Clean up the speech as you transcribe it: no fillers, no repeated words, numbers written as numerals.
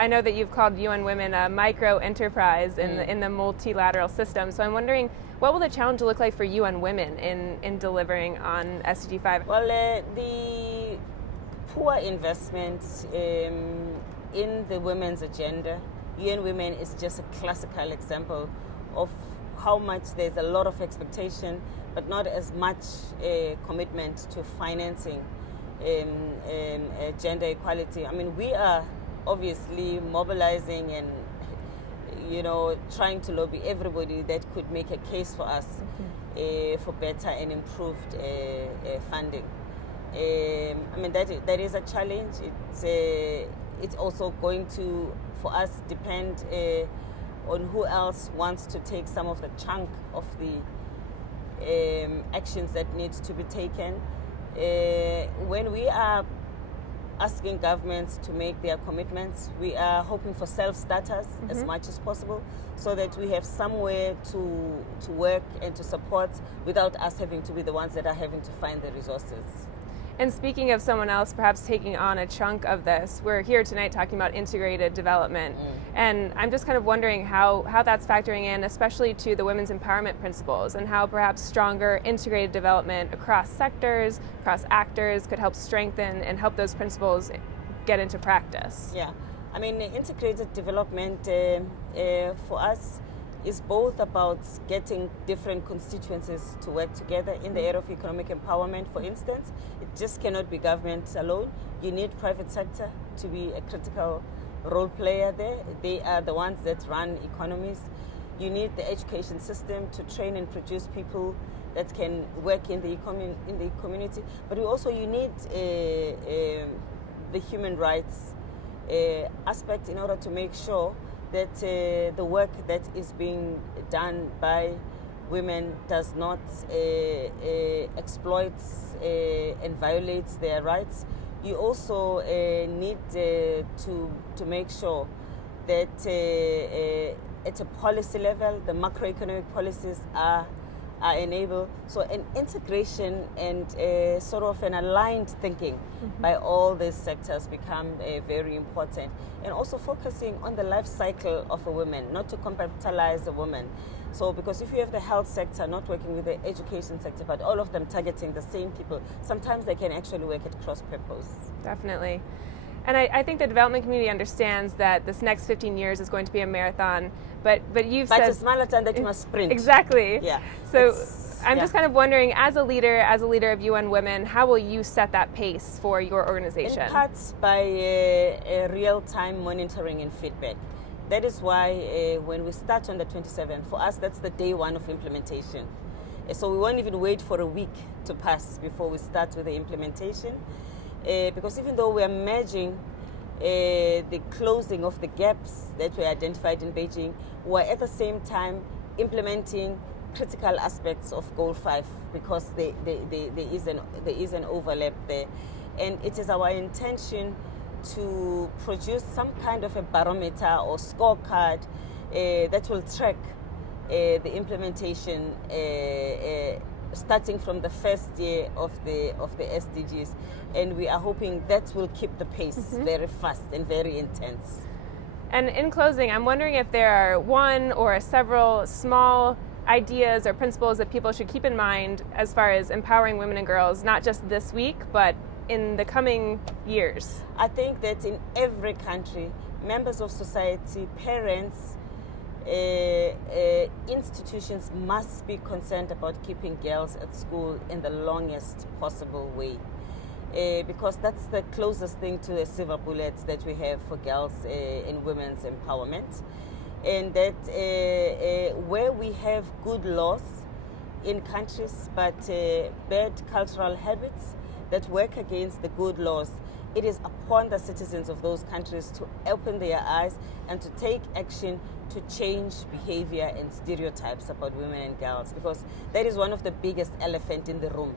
I know that you've called UN Women a micro enterprise in the multilateral system. So I'm wondering, what will the challenge look like for UN Women in delivering on SDG 5? Well, the poor investment in the women's agenda, UN Women is just a classical example of how much there's a lot of expectation, but not as much commitment to financing gender equality. I mean, we are obviously mobilizing and trying to lobby everybody that could make a case for us for better and improved funding. I mean, that is a challenge. It's also going to, for us, depend on who else wants to take some of the chunk of the actions that need to be taken. When we are asking governments to make their commitments, we are hoping for self-starters as much as possible, so that we have somewhere to work and to support without us having to be the ones that are having to find the resources. And speaking of someone else perhaps taking on a chunk of this, we're here tonight talking about integrated development. And I'm just kind of wondering how that's factoring in, especially to the women's empowerment principles, and how perhaps stronger integrated development across sectors, across actors could help strengthen and help those principles get into practice. Yeah, I mean, integrated development for us is both about getting different constituencies to work together in the area of economic empowerment. For instance, it just cannot be government alone. You need private sector to be a critical role player there. They are the ones that run economies. You need the education system to train and produce people that can work in the community. But you need the human rights aspect in order to make sure that the work that is being done by women does not exploit and violates their rights. You also need to make sure that at a policy level, the macroeconomic policies are enabled. So an integration and sort of an aligned thinking by all these sectors become very important. And also focusing on the life cycle of a woman, not to compartmentalize a woman. So because if you have the health sector not working with the education sector, but all of them targeting the same people, sometimes they can actually work at cross purpose. Definitely. And I think the development community understands that this next 15 years is going to be a marathon, but you've said... But it's a marathon that you must sprint. Exactly. Yeah. So I'm just kind of wondering, as a leader of UN Women, how will you set that pace for your organization? In part by real-time monitoring and feedback. That is why when we start on the 27th, for us that's the day one of implementation. So we won't even wait for a week to pass before we start with the implementation. Because even though we are merging the closing of the gaps that were identified in Beijing, we're at the same time implementing critical aspects of Goal 5, because there is an overlap there. And it is our intention to produce some kind of a barometer or scorecard that will track the implementation starting from the first year of the SDGs, and we are hoping that will keep the pace very fast and very intense. And in closing, I'm wondering if there are one or several small ideas or principles that people should keep in mind as far as empowering women and girls, not just this week, but in the coming years. I think that in every country, members of society, parents, institutions must be concerned about keeping girls at school in the longest possible way, because that's the closest thing to a silver bullet that we have for girls in women's empowerment. And that where we have good laws in countries but bad cultural habits that work against the good laws, it is upon the citizens of those countries to open their eyes and to take action to change behavior and stereotypes about women and girls, because that is one of the biggest elephant in the room.